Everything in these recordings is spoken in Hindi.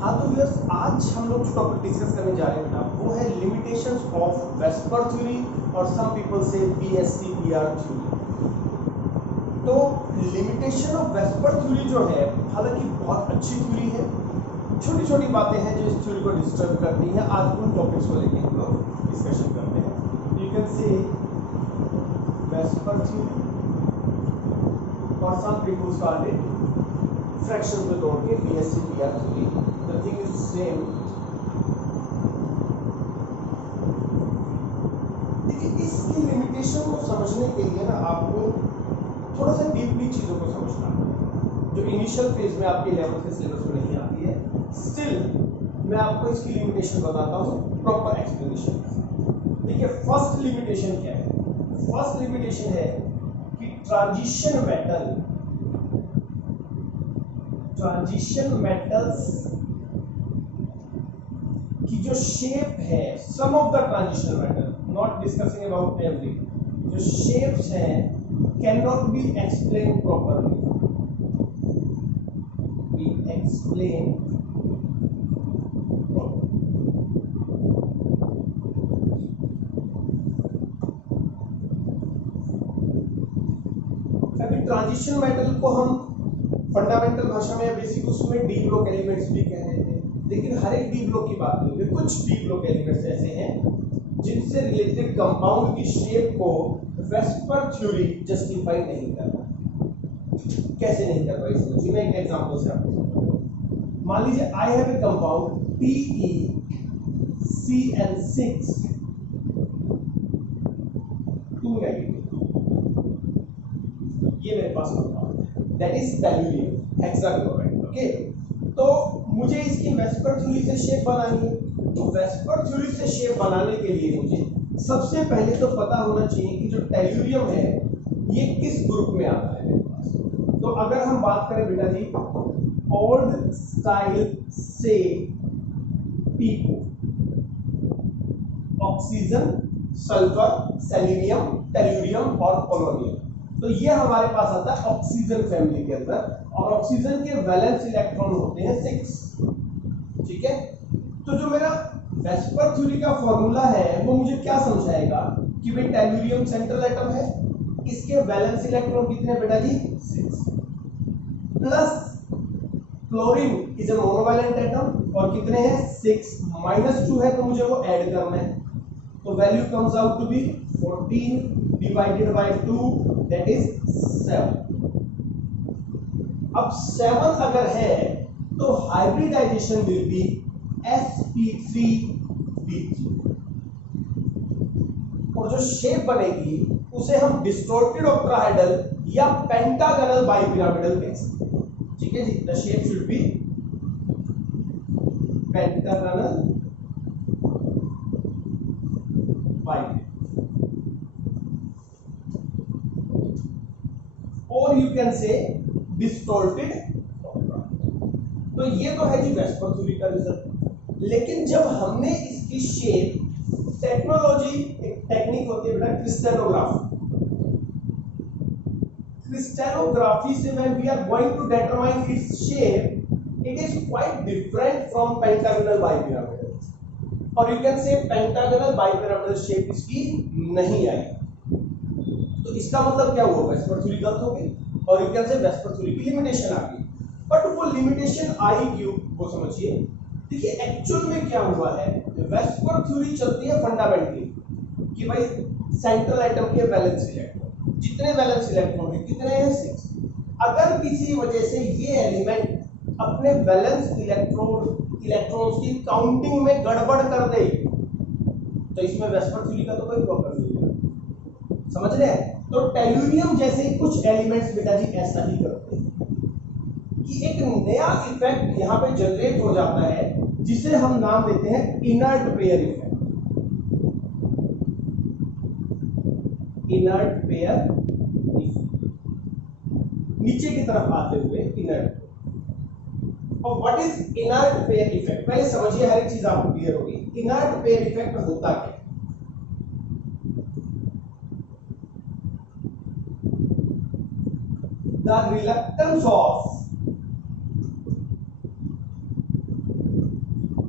हाँ तो व्यूअर्स, आज हम लोग जो टॉपिक डिस्कस करने जा रहे हैं बेटा वो है लिमिटेशंस ऑफ वेस्पर थ्योरी और सम पीपल से VSCPR थ्योरी। तो लिमिटेशन ऑफ वेस्पर थ्योरी जो है हालांकि बहुत अच्छी थ्योरी है, छोटी छोटी बातें हैं जो इस थ्योरी को डिस्टर्ब करती हैं। आज उन टॉपिक्स को लेकर हम लोग डिस्कशन करते हैं। You can say VSEPR theory और some people call it fraction पे तोड़ के VSCPR theory. The thing is same। देखिए, इसकी लिमिटेशन को समझने के लिए ना आपको थोड़ा सा डीपली चीजों को समझना है, जो इनिशियल फेज में आपके 11th के सिलेबस में नहीं आती है। स्टिल मैं आपको इसकी लिमिटेशन बताता हूँ प्रॉपर एक्सप्लेनेशन। देखिए, फर्स्ट लिमिटेशन क्या है? फर्स्ट लिमिटेशन है कि ट्रांजिशन मेटल्स की जो शेप है, some of the transition metal, not discussing about every, जो शेप्स हैं can not be explain properly, be explain अभी ट्रांजिशन मेटल को हम फंडामेंटल भाषा में या बेसिक उसमें डी ब्लॉक एलिमेंट्स भी कह रहे थे, लेकिन हर एक डी ब्लॉक की बात नहीं है। कुछ डी ब्लॉक एलिमेंट्स ऐसे हैं जिनसे रिलेटेड कंपाउंड की शेप को वेस्पर थ्योरी जस्टिफाई नहीं कर रहा। कैसे नहीं कर रहा समझिए, मैं एक एग्जांपल से आपको समझाऊंगा। मान लीजिए I have a compound PeCl6 2 negative, ये मेरे पास कंपाउंड है, that is tellurium hexachloride. Okay, तो मुझे इसकी वेस्पर थ्योरी से शेप बनानी है। तो वेस्पर थ्योरी से शेप बनाने के लिए मुझे सबसे पहले तो पता होना चाहिए कि जो टेलुरियम है ये किस ग्रुप में आता है मेरे पास। तो अगर हम बात करें बेटा जी ओल्ड स्टाइल से P, oxygen, sulphur, selenium, tellurium और पोलोनियम, तो ये हमारे पास आता है ऑक्सीजन फैमिली के अंदर, और ऑक्सीजन के वैलेंस इलेक्ट्रॉन होते हैं 6। ठीक है, तो जो मेरा वेस्पर थ्योरी का फॉर्मूला है वो मुझे क्या समझाएगा कि भाई टेलुरियम सेंट्रल एटम है, इसके वैलेंस इलेक्ट्रॉन कितने बेटा जी 6, plus chlorine is a monovalent atom और कितने हैं 6, -2 है तो मुझे वो ऐड करना है। तो value comes out to be 14 divided by 2, that is 7। अब 7 अगर है तो हाइब्रिडाइजेशन विल बी sp3b3, और जो शेप बनेगी उसे हम डिस्टॉर्टेड ऑक्टाहेड्रल या पेंटागोनल बाइपिरामिडल कह सकते हैं। ठीक है जी, the shape should be pentagonal bipyramidal, और यू कैन से डिस्टॉर्टेड। तो ये तो है जी वेस्पर थ्योरी का रिजल्ट। लेकिन जब हमने इसकी शेप, टेक्नोलॉजी, एक टेक्निक होती है बेटा क्रिस्टलोग्राफी, क्रिस्टलोग्राफी से when we are going to determine its shape, it is quite different from pentagonal bipyramidal, और you can say pentagonal bipyramidal shape इसकी नहीं आई। तो इसका मतलब क्या हुआ, वेस्पर थ्योरी गलत हो गई, और you can say VSEPR theory की लिमिटेशन आ गई। बट वो लिमिटेशन आई क्यों, वो समझिए। देखिए, एक्चुअल में क्या हुआ है, वेस्पर थ्योरी चलती है फंडामेंटली कि भाई सेंट्रल एटम के वैलेंस इलेक्ट्रॉन, जितने वैलेंस इलेक्ट्रॉन है कितने हैं 6। अगर किसी वजह से ये एलिमेंट अपने वैलेंस इलेक्ट्रॉन्स की काउंटिंग में गड़बड़ कर दे तो इसमें वेस्पर थ्योरी का तो कोई प्रॉब्लम नहीं है, समझ रहे हैं। तो टेलुरियम जैसे कुछ एलिमेंट्स बेटा जी ऐसा ही करते हैं कि एक नया इफेक्ट यहाँ पे जनरेट हो जाता है जिसे हम नाम देते हैं inert pair effect. Inert pair effect, नीचे की तरफ आते हुए इनर्ट। और what is inert pair effect, पहले समझिए, हर एक चीज आपको क्लियर होगी। इनर्ट पेयर इफेक्ट होता क्या? The reluctance of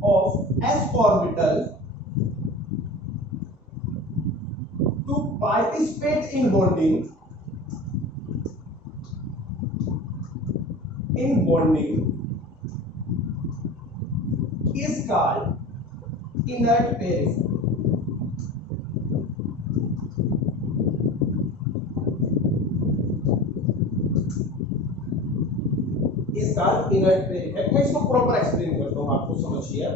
of s orbital to participate in bonding is called inert pair. इस कॉल्ड इनर्ट पेयर इफेक्ट। मैं इसको प्रॉपर एक्सप्लेन करता हूं, आपको समझिए।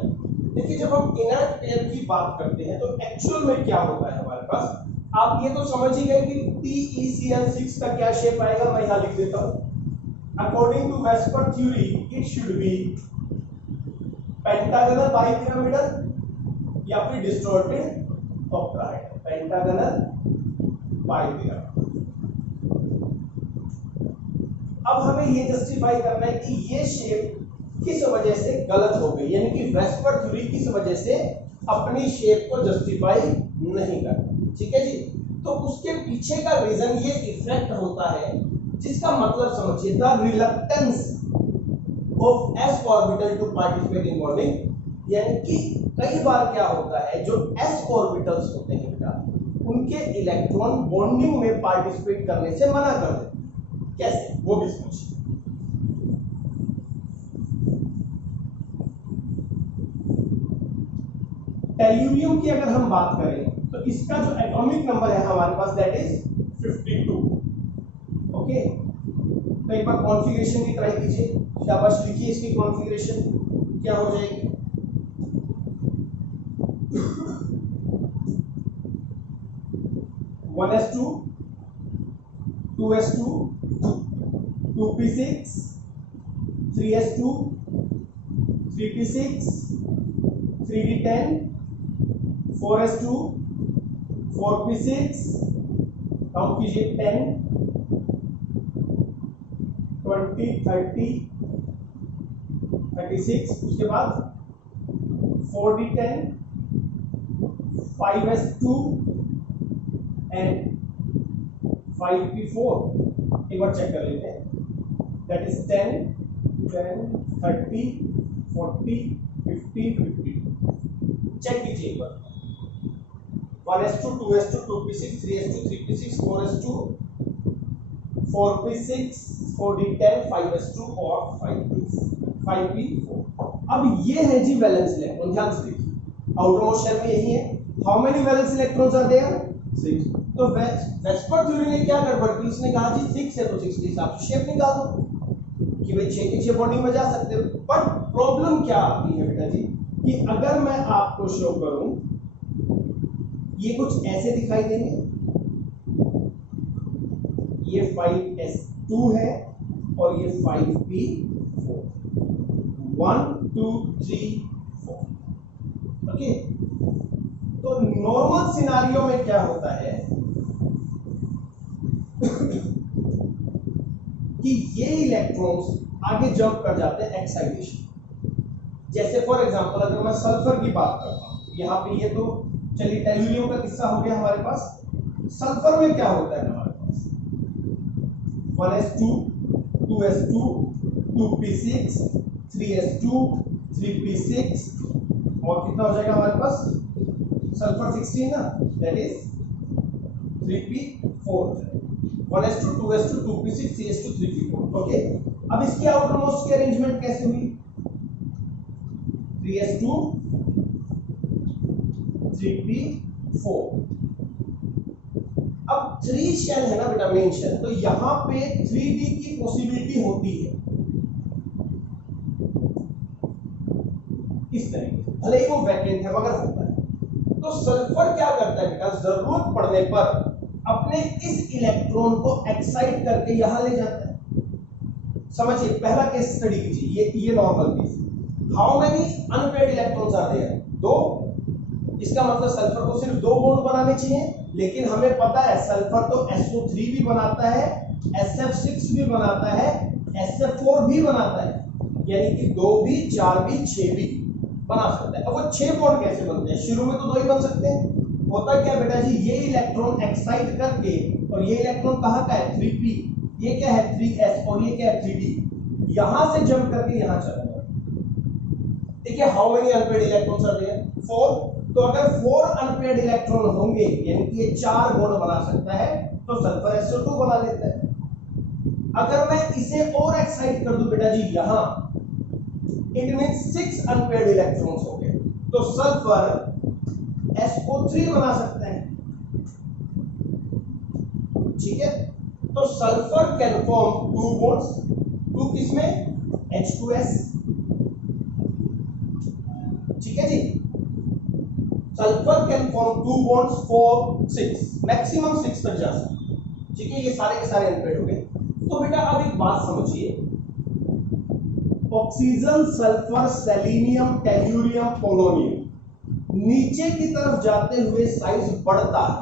देखिए जब हम इनर्ट पेयर की बात करते हैं तो एक्चुअल में क्या होता है हमारे पास, आप ये तो समझ ही गए कि TeCl6 का क्या शेप आएगा। मैं यहां लिख देता हूं, according to VSEPR theory it should be pentagonal bipyramidal या फिर डिस्टॉर्टेड ऑक्टाहेड्रल। Pentagonal bipyramidal. अब हमें ये जस्टिफाई करना है कि ये शेप किस वजह से गलत हो गई, यानी कि वेस्पर थ्योरी किस वजह से अपनी शेप को जस्टिफाई नहीं करता। ठीक है जी, तो उसके पीछे का रीजन ये इफेक्ट होता है, जिसका मतलब समझिए, the reluctance of s orbital to participate in bonding. यानी कि कई बार क्या होता है, जो s ऑर्बिटल्स होते हैं बेटा, उनके इलेक्ट्रॉन बॉन्डिंग में पार्टिसिपेट करने से मना कर देते हैं। कैसे, वो भी समझिए। टेल्यूरियम की अगर हम बात करें तो इसका जो एटॉमिक नंबर है हमारे पास, दैट इज 52। ओके, तो एक बार कॉन्फ़िगरेशन की ट्राई कीजिए। शाबाश, लिखिए इसकी कॉन्फ़िगरेशन क्या हो जाएगी। One S to, 2s2, 2p6, 3s2, 3p6, 3d10, 4s2, 4p6, count कीजिए, 10, 20, 30, 36, उसके बाद 4d10, 5s2 एंड 5p4। एक बार चेक कर लेते हैं, दैट इज 10, 30, 40, 50, 52। चेक कीजिए एक बार, 1s2, 2s2, 2p6, 3s2, 3p6, 4s2, 4p6, 4d10, 5s2 और 5p4। अब ये है जी वैलेंस इलेक्ट्रॉन। ध्यान से देखिए, आउटर मोस्ट शेल में यही है। How many valence electrons are there? 6। तो वेस्पर थ्योरी ने क्या गड़बड़ की, इसने कहा जी 6 है तो 6 के हिसाब से शेप निकाल दो कि भाई 6 के 6 बॉन्डिंग में जा सकते हो। बट प्रॉब्लम क्या आती है बेटा जी, कि अगर मैं आपको शो करूं, ये कुछ ऐसे दिखाई देंगे, ये 5s2 है और ये 5p4, 1 2 3 4। ओके, तो नॉर्मल सिनारियो में क्या होता है कि ये इलेक्ट्रॉन्स आगे जंप कर जाते हैं एक्साइटेशन। जैसे फॉर एग्जांपल अगर मैं सल्फर की बात करता हूं, यहाँ पे ये तो चलिए टेल्यूरियम का किस्सा हो गया हमारे पास। सल्फर में क्या होता है हमारे पास, 1s2, 2s2, 2p6, 3s2, 3p6 और कितना हो जाएगा हमारे पास, सल्फर 16 ना, that is 3p4, 1s2, 2s2, 2p6, 3s2, 3p4। Okay, अब इसके आउटर मोस्ट की अरेंजमेंट कैसे हुई, 3s2, 3p4। अब 3 शेल है ना बेटा, मेन शेल, तो यहां पे 3d की पॉसिबिलिटी होती है इस तरीके से, भले ही वो वैकेंट है मगर होता है। तो सल्फर क्या करता है बेटा, जरूरत पड़ने पर अपने इस इलेक्ट्रॉन को एक्साइट करके यहां ले जाता है। समझिए, पहला केस स्टडी कीजिए, ये normal case. How many unpaired electrons are there? 2। इसका मतलब सल्फर को सिर्फ 2 बॉन्ड बनाने चाहिए, लेकिन हमें पता है सल्फर तो SO3 भी बनाता है, SF6 भी बनाता है, SF4 भी बनाता है, यानी कि 2 भी, 4 भी, 6 भी बना सकता है। अब वो 6 बॉन्ड कैसे बनते हैं? शुरू में तो 2 ही बन सकते हैं। होता क्या बेटा जी, ये इलेक्ट्रॉन एक्साइट करके, और ये इलेक्ट्रॉन कहाँ का है, 3p, ये क्या है 3s और ये क्या है 3d, यहां से जंप करके यहां चला जाए। देखिए how many unpaired electrons are there, 4। तो अगर 4 अनपेड इलेक्ट्रॉन होंगे यानी कि ये 4 बॉन्ड बना सकता है, तो सल्फर SO2 बना लेता है। अगर मैं इसे और एक्साइट कर दूं बेटा जी यहां, इट मींस 6 अनपेड इलेक्ट्रॉन्स हो गए, तो सल्फर SO3 बना सकता है। ठीक है, तो सल्फर कैन फॉर्म 2 बॉन्ड्स, 2 किसमें, H2S। ठीक है जी, sulphur can form 2 bonds for 6, maximum 6 तक जा सकते। ठीक है, ये सारे के सारे अनपेड हो गए। तो बेटा अब एक बात समझिए, oxygen, sulphur, selenium, tellurium, polonium नीचे की तरफ जाते हुए साइज बढ़ता है।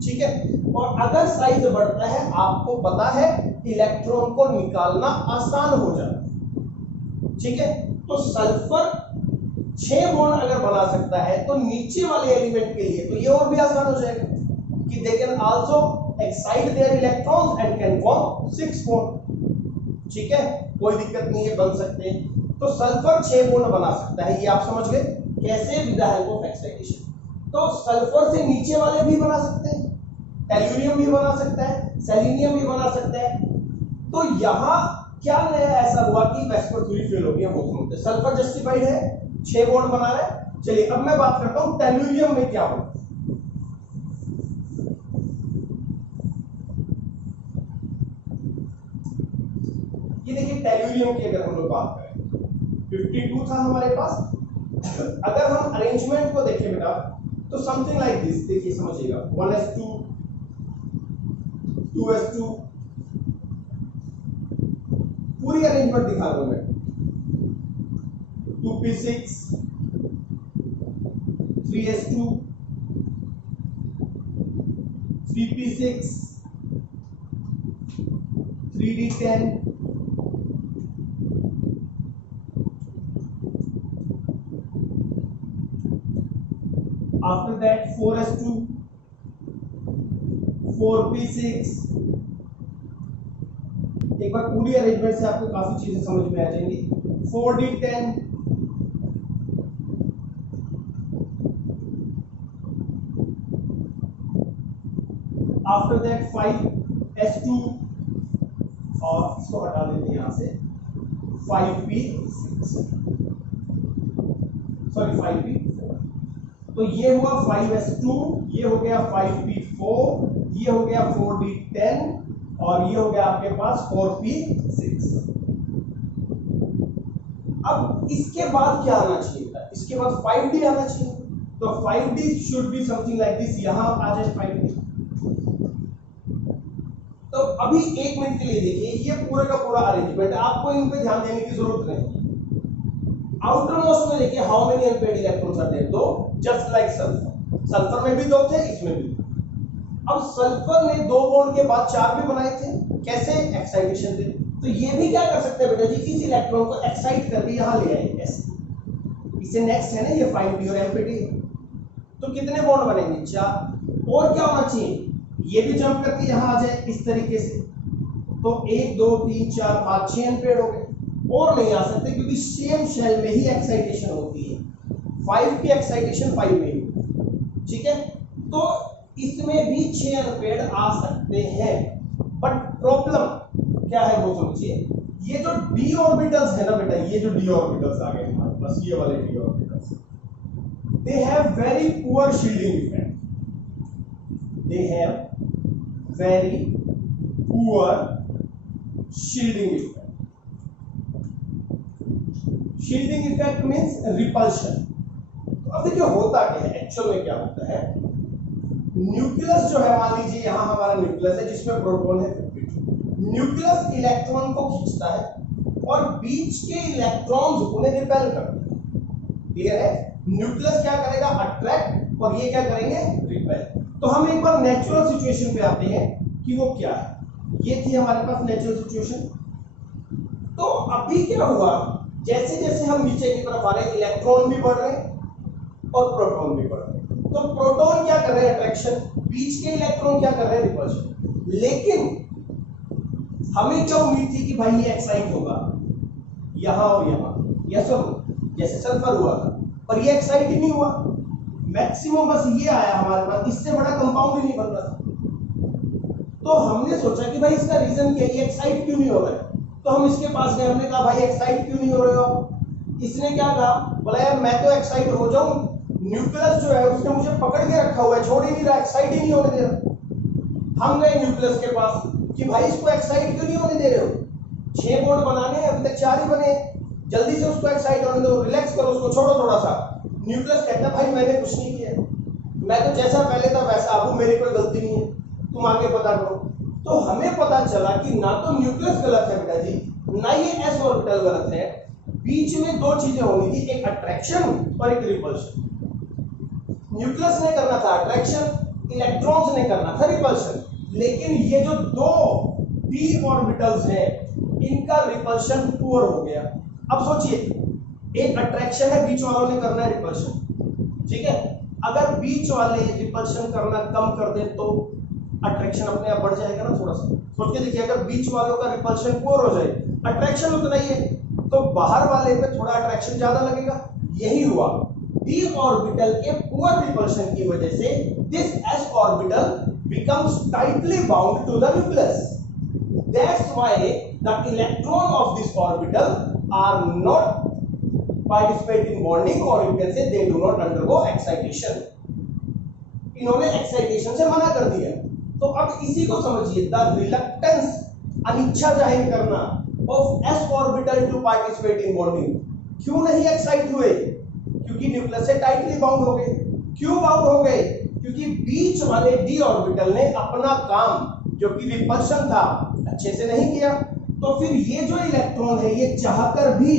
ठीक है, और अगर साइज बढ़ता है आपको पता है इलेक्ट्रॉन को निकालना आसान हो जाता है। ठीक है, तो सल्फर 6 बॉन्ड अगर बना सकता है तो नीचे वाले एलिमेंट के लिए तो ये और भी आसान हो जाएगा कि they can also excite their electrons and can form 6 bond. ठीक है, कोई दिक्कत नहीं है, बन सकते हैं। तो सल्फर 6 बॉन्ड बना सकता है, ये आप समझ गए कैसे, with the help of excitation. तो सल्फर से नीचे वाले भी बना सकते हैं, टेल्यूरियम भी बना सकता है, सेलेनियम भी बना सकता है। तो यहां क्या नया ऐसा हुआ कि वेस्पर थ्योरी फेल हो गया, वो समझते। सल्फर जस्टिफाइड है, 6 बॉन्ड बना रहा है। चलिए अब मैं बात करता हूं टेल्यूरियम में क्या होगा। ये देखिए टेल्यूरियम की अगर हम लोग बात करें, 52 था हमारे पास। अगर हम अरेंजमेंट को देखें बेटा तो समथिंग लाइक दिस, देखिए समझिएगा, 1s2 2s2, पूरी अरेंजमेंट दिखा दूं मैं, 2p6 3s2 3p6 3d10 after that 4s2 4p6। एक बार पूरी अरेंजमेंट से आपको काफी चीजें समझ में आ जाएंगी। 4d10 आफ्टर दैट 5s2 और इसको हटा देते हैं यहां से 5p6 सॉरी 5p4। तो ये हुआ 5s2, ये हो गया 5p4, ये हो गया 4d10 और ये हो गया आपके पास 4p6। अब इसके बाद क्या आना चाहिए था, इसके बाद 5d आना चाहिए। तो 5d should be something like this, यहां आ जाए 5d। तो अभी 1 मिनट के लिए देखिए, ये पूरे का पूरा अरेंजमेंट, आपको इन पे ध्यान देने की जरूरत नहीं। आउटर मोस्ट में देखिए how many unpaired electrons are there, 2, just like sulphur. Sulphur में भी 2 थे, इसमें भी। अब सल्फर ने 2 बॉन्ड के बाद 4 भी बनाए थे, कैसे, एक्साइटेशन से। तो ये भी क्या कर सकते हैं बेटा जी, इस इलेक्ट्रॉन को एक्साइट करके यहां ले आए ऐसे। इससे नेक्स्ट है ना ये 5d और mp। तो कितने बॉन्ड बनेंगे, 4। और क्या होना चाहिए, ये भी जंप करके यहां आ जाए इस तरीके से। तो 1 2 3 4 5 6 अनपेड हो गए। और नहीं आ सकते क्योंकि सेम शेल में ही एक्साइटेशन होती है, 5 की एक्साइटेशन 5 में ही। ठीक है, तो इसमें भी 6 अनपेड आ सकते हैं। बट प्रॉब्लम क्या है वो समझिए, ये जो d ऑर्बिटल्स है ना बेटा, ये जो d ऑर्बिटल्स आ गए हमारे पास, ये वाले d orbitals, they have very poor shielding effect. They have very poor shielding effect. Shielding effect means repulsion. तो अब देखिए होता क्या है, एक्चुअल में क्या होता है, न्यूक्लियस जो है, मान लीजिए यहां हमारा न्यूक्लियस है जिसमें प्रोटॉन है 52। न्यूक्लियस इलेक्ट्रॉन को खींचता है और बीच के इलेक्ट्रॉन्स उन्हें रिपेल करते हैं। क्लियर है, न्यूक्लियस क्या करेगा, अट्रैक्ट, और ये क्या करेंगे, रिपेल। तो हम एक बार नेचुरल सिचुएशन पे आते हैं कि वो क्या है। ये थी हमारे पास नेचुरल सिचुएशन। तो अभी क्या हुआ, जैसे जैसे हम नीचे की तरफ आ रहे हैं, इलेक्ट्रॉन भी बढ़ रहे हैं और प्रोटॉन भी बढ़ रहे हैं। तो प्रोटॉन क्या कर रहे हैं, अट्रैक्शन, बीच के इलेक्ट्रॉन क्या कर रहे हैं, रिपल्शन। लेकिन हमें क्या उम्मीद थी कि भाई ये एक्साइट होगा यहां और यहां, यस और नो। जैसे सल्फर हुआ था, पर ये एक्साइट ही नहीं हुआ। मैक्सिमम बस ये आया हमारे पास, इससे बड़ा कंपाउंड ही नहीं बन रहा था। तो हमने सोचा कि भाई इसका रीजन क्या है, ये एक्साइट क्यों नहीं हो रहा है। तो हम इसके पास गए, हमने कहा भाई एक्साइट क्यों नहीं हो रहे हो। इसने क्या कहा, बोला यार मैं तो एक्साइट हो जाऊं, न्यूक्लियस जो है उसने मुझे पकड़ के रखा हुआ है, छोड़ ही नहीं रहा, एक्साइट ही नहीं होने दे रहा। हम गए न्यूक्लियस के पास कि भाई इसको एक्साइट क्यों नहीं होने दे रहे हो, 6 बॉन्ड बनाने हैं, अभी तक 4 ही बने, जल्दी से उसको एक्साइट होने दो, रिलैक्स करो उसको, छोड़ो थोड़ा सा। न्यूक्लियस कहता है भाई मैंने कुछ नहीं किया, मैं तो जैसा पहले था वैसा हूं, मेरी कोई गलती नहीं है, तुम आगे पता करो। तो हमें पता चला कि ना तो न्यूक्लियस गलत है बेटा जी, ना ये एस ऑर्बिटल गलत है, बीच में दो चीजें होनी थी, एक अट्रैक्शन और एक रिपल्शन। न्यूक्लियस ने करना था अट्रैक्शन, इलेक्ट्रॉन्स ने करना था रिपल्शन, लेकिन ये जो दो p ऑर्बिटल्स हैं इनका रिपल्शन पुअर हो गया। अब सोचिए, एक अट्रैक्शन है, बीच वालों ने करना है रिपल्शन, ठीक है, अगर बीच वाले रिपल्शन करना कम कर दें तो अट्रैक्शन अपने आप बढ़ जाएगा ना। थोड़ा सा सोच के देखिए, अगर बीच वालों का रिपल्शन पुअर हो जाए, अट्रैक्शन उतना ही है, तो बाहर वाले पे थोड़ा अट्रैक्शन ज्यादा लगेगा। यही हुआ, d ऑर्बिटल के पुअर रिपल्शन की वजह से this s orbital becomes tightly bound to the nucleus. That's why the electron of this orbital are not participate in bonding, or you can say they do not undergo excitation. इन्होंने एक्साइटेशन से मना कर दिया। तो अब इसी को समझिए, द रिलक्टेंस, अनिच्छा जाहिर करना of s orbital to participate in bonding. क्यों नहीं एक्साइट हुए, क्योंकि न्यूक्लियस से टाइटली बाउंड हो गए। क्यों बाउंड हो गए, क्योंकि बीच वाले d ऑर्बिटल ने अपना काम जो कि रिपल्शन था अच्छे से नहीं किया। तो फिर ये जो इलेक्ट्रॉन है ये चाहकर भी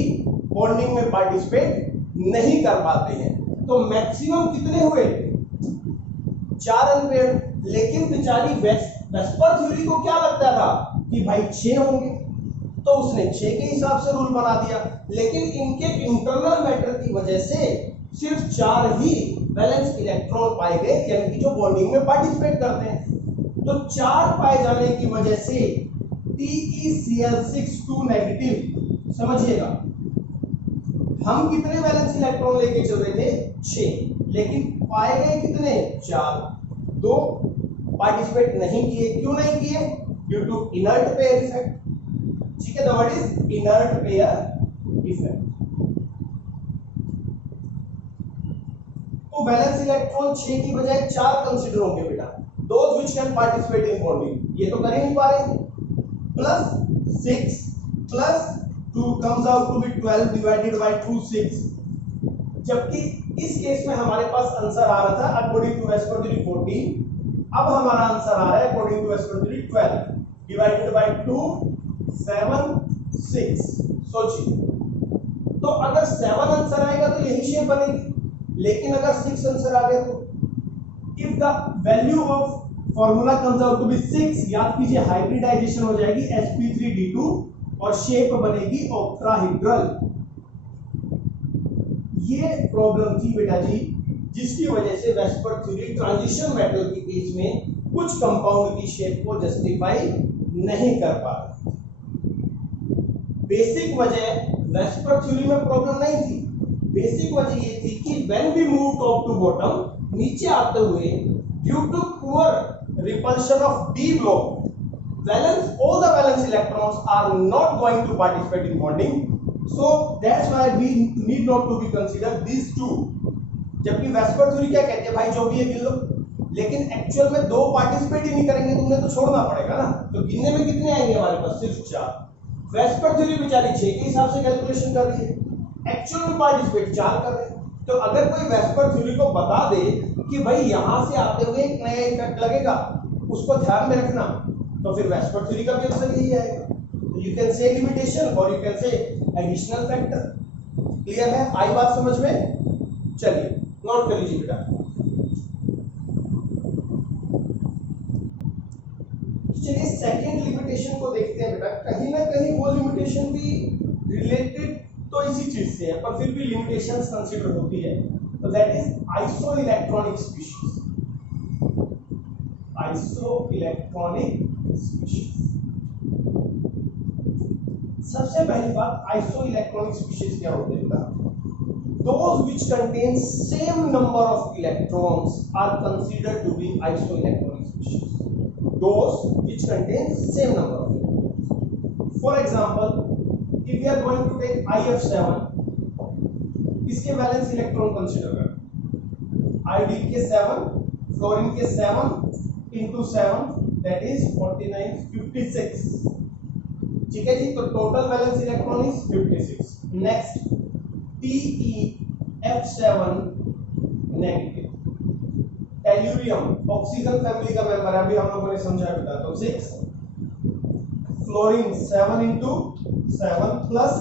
बॉन्डिंग में पार्टिसिपेट नहीं कर पाते हैं। तो मैक्सिमम कितने हुए, 4 अनपेयर्ड। लेकिन बेचारी वेस्पर थ्योरी को क्या लगता था कि भाई 6 होंगे, तो उसने 6 के हिसाब से रूल बना दिया, लेकिन इनके इंटरनल मैटर की वजह से सिर्फ 4 ही वैलेंस इलेक्ट्रॉन पाए गए, यानी कि जो बॉन्डिंग में पार्टिसिपेट करते हैं। तो 4 पाए जाने की वजह से TeCl6 2 नेगेटिव, समझिएगा हम कितने वैलेंस इलेक्ट्रॉन लेके चल रहे थे, 6, लेकिन पाए गए कितने, 4। 2 पार्टिसिपेट नहीं किए, क्यों नहीं किए, due to inert pair effect. ठीक है, the word is inert pair effect. तो वैलेंस इलेक्ट्रॉन 6 की बजाय 4 कंसीडर होंगे बेटा, those which can participate in bonding, ये तो कर ही नहीं पा रहे। Plus 6 plus 2 comes out to be 12 divided by 2 6, जबकि इस केस में हमारे पास आंसर आ रहा था अकॉर्डिंग टू वेस्पर थ्योरी 14, अब हमारा आंसर आ रहा है according to VSEPR theory 12 divided by 2 7 6। सोचिए, तो अगर 7 आंसर आएगा तो यही शेप बनेगी, लेकिन अगर 6 आंसर आ गया तो if the value of formula comes out to be 6, याद कीजिए हाइब्रिडाइजेशन हो जाएगी sp3d2 और शेप बनेगी ऑक्टाहेड्रल। ये प्रॉब्लम थी बेटा जी, जिसकी वजह से वेस्पर थ्योरी ट्रांजिशन मेटल के केस में कुछ कंपाउंड की शेप को जस्टिफाई नहीं कर पा रहा। बेसिक वजह वेस्पर थ्योरी में प्रॉब्लम नहीं थी, बेसिक वजह ये थी कि when we move top to bottom, नीचे आते हुए due to poor repulsion of d block, all the valence electrons are not going to participate in bonding, so that's why we need not to be consider these two। जबकि वेस्पर थ्योरी क्या कहती है, भाई जो भी है गिन लो, लेकिन एक्चुअल में 2 पार्टिसिपेट ही नहीं करेंगे, तुमने तो छोड़ना पड़ेगा ना, तो गिनने में कितने आएंगे हमारे पास, सिर्फ 4। वेस्पर थ्योरी बेचारी 6 के हिसाब से कैलकुलेशन कर रही है, एक्चुअल में पार्टिसिपेट 4 कर रहे हैं। तो अगर कोई वेस्पर थ्योरी को बता दे कि भाई यहां से आते हुए एक नया इफेक्ट लगेगा, उसको ध्यान में रखना, तो फिर वेस्पर थ्योरी का भी आंसर यही आएगा। यू कैन से लिमिटेशन और यू कैन से एडिशनल फैक्टर। क्लियर है, आई बात समझ में? चलिए नोट कर लीजिए बेटा। चलिए सेकंड लिमिटेशन को देखते हैं बेटा। कहीं ना कहीं वो लिमिटेशन भी रिलेटेड तो इसी चीज से है, पर फिर भी लिमिटेशंस कंसीडर होती है। तो that is isoelectronic species. Isoelectronic species, सबसे पहली बात आइसोइलेक्ट्रॉनिक स्पीशीज क्या होते हैं बेटा? those which contain same number of electrons are considered to be isoelectronic species. Those which contain same number of electrons. For example, if we are going to take IF7, इसके वैलेंस इलेक्ट्रॉन कंसीडर करें, आयोडीन के 7, फ्लोरीन के 7 into 7 that is 49, 56. ठीक है जी, तो total valence electron is 56. Next TeF7 negative, tellurium oxygen family का मेंबर है, अभी हम लोगों ने समझाया बेटा, तो 6, फ्लोरीन 7 into 7 प्लस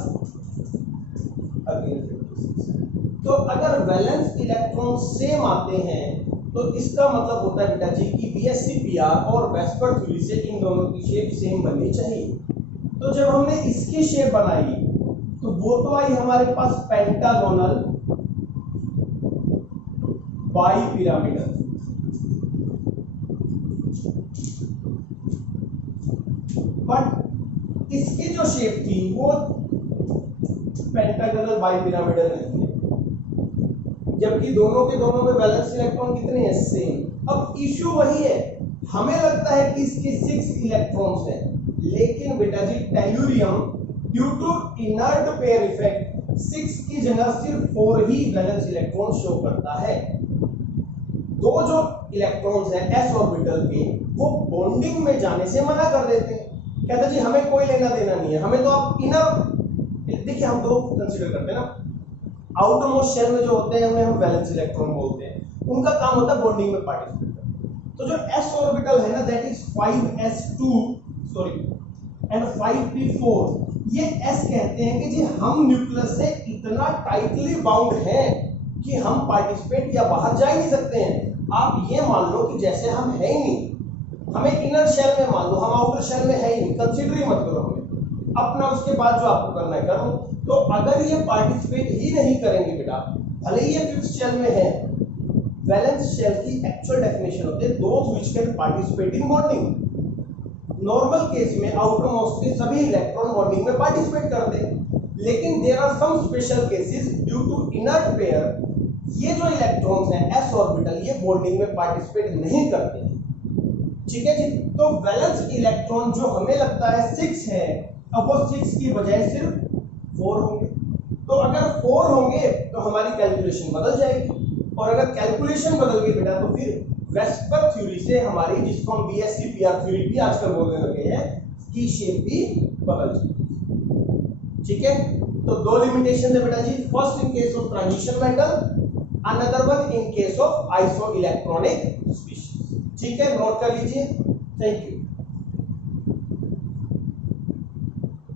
अगेन 56. तो अगर वैलेंस इलेक्ट्रॉन सेम आते हैं तो इसका मतलब होता है बेटा जी कि VSCPR और वेस्पर थ्योरी से इन दोनों की शेप सेम बननी चाहिए. तो जब हमने इसकी शेप बनाई तो वो तो आई हमारे पास पेंटागोनल बाइपिरामिडल, बट इसकी जो शेप थी वो पेंटागोनल बाइपिरामिडल नहीं है, जबकि दोनों के दोनों में वैलेंस इलेक्ट्रॉन कितने हैं, सेम. अब इश्यू वही है, हमें लगता है कि इसके 6 इलेक्ट्रॉन्स हैं, लेकिन बेटा जी tellurium due to inert pair effect 6 की जगह सिर्फ 4 ही वैलेंस इलेक्ट्रॉन शो करता है. दो जो इलेक्ट्रॉन्स हैं s ऑर्बिटल के वो बॉन्डिंग में जाने से मना कर देते हैं, कहते हैं जी हमें कोई लेना देना नहीं है, हमें तो आप इनर, देखिए हम दो कंसीडर करते हैं ना, आउटर मोस्ट शेल में जो होते हैं उन्हें हम वैलेंस इलेक्ट्रॉन बोलते हैं, उनका काम होता है बॉन्डिंग में पार्टिसिपेट करना. तो जो s ऑर्बिटल है ना that is 5s2 sorry and 5p4, ये s कहते हैं कि जी हम न्यूक्लियस से इतना टाइटली बाउंड हैं कि हम पार्टिसिपेट या बाहर जा ही नहीं सकते हैं. आप ये मान लो कि जैसे हम है ही नहीं, हमें इनर शेल में मान लो, हम आउटर शेल में है ही नहीं, कंसीडर ही मत करो हमें अपना, उसके बाद जो आपको करना है करो. तो अगर ये पार्टिसिपेट ही नहीं करेंगे बेटा, भले ही ये फिफ्थ शेल में है, वैलेंस शेल की एक्चुअल डेफिनेशन होती है those which can participate in bonding. Normal case में आउटर मोस्ट के सभी इलेक्ट्रॉन बॉन्डिंग में पार्टिसिपेट करते हैं, लेकिन there are some special cases due to inert pair, ये जो इलेक्ट्रॉन्स हैं s ऑर्बिटल ये बॉन्डिंग में पार्टिसिपेट नहीं करते. ठीक है जी, तो वैलेंस इलेक्ट्रॉन जो हमें लगता है 6 है, अब वो 6 की बजाय सिर्फ 4 होंगे. तो अगर 4 होंगे तो हमारी कैलकुलेशन बदल जाएगी, और अगर कैलकुलेशन बदल गई बेटा तो फिर वेस्पर थ्योरी से हमारी, जिसको हम VSCPR थ्योरी भी आजकल बोलने लगे हैं, की शेप भी बदल जाएगी. ठीक है, तो दो लिमिटेशन है बेटा जी, first in case of transition metal, another one in case of isoelectronic species. ठीक है, नोट कर लीजिए. Thank you.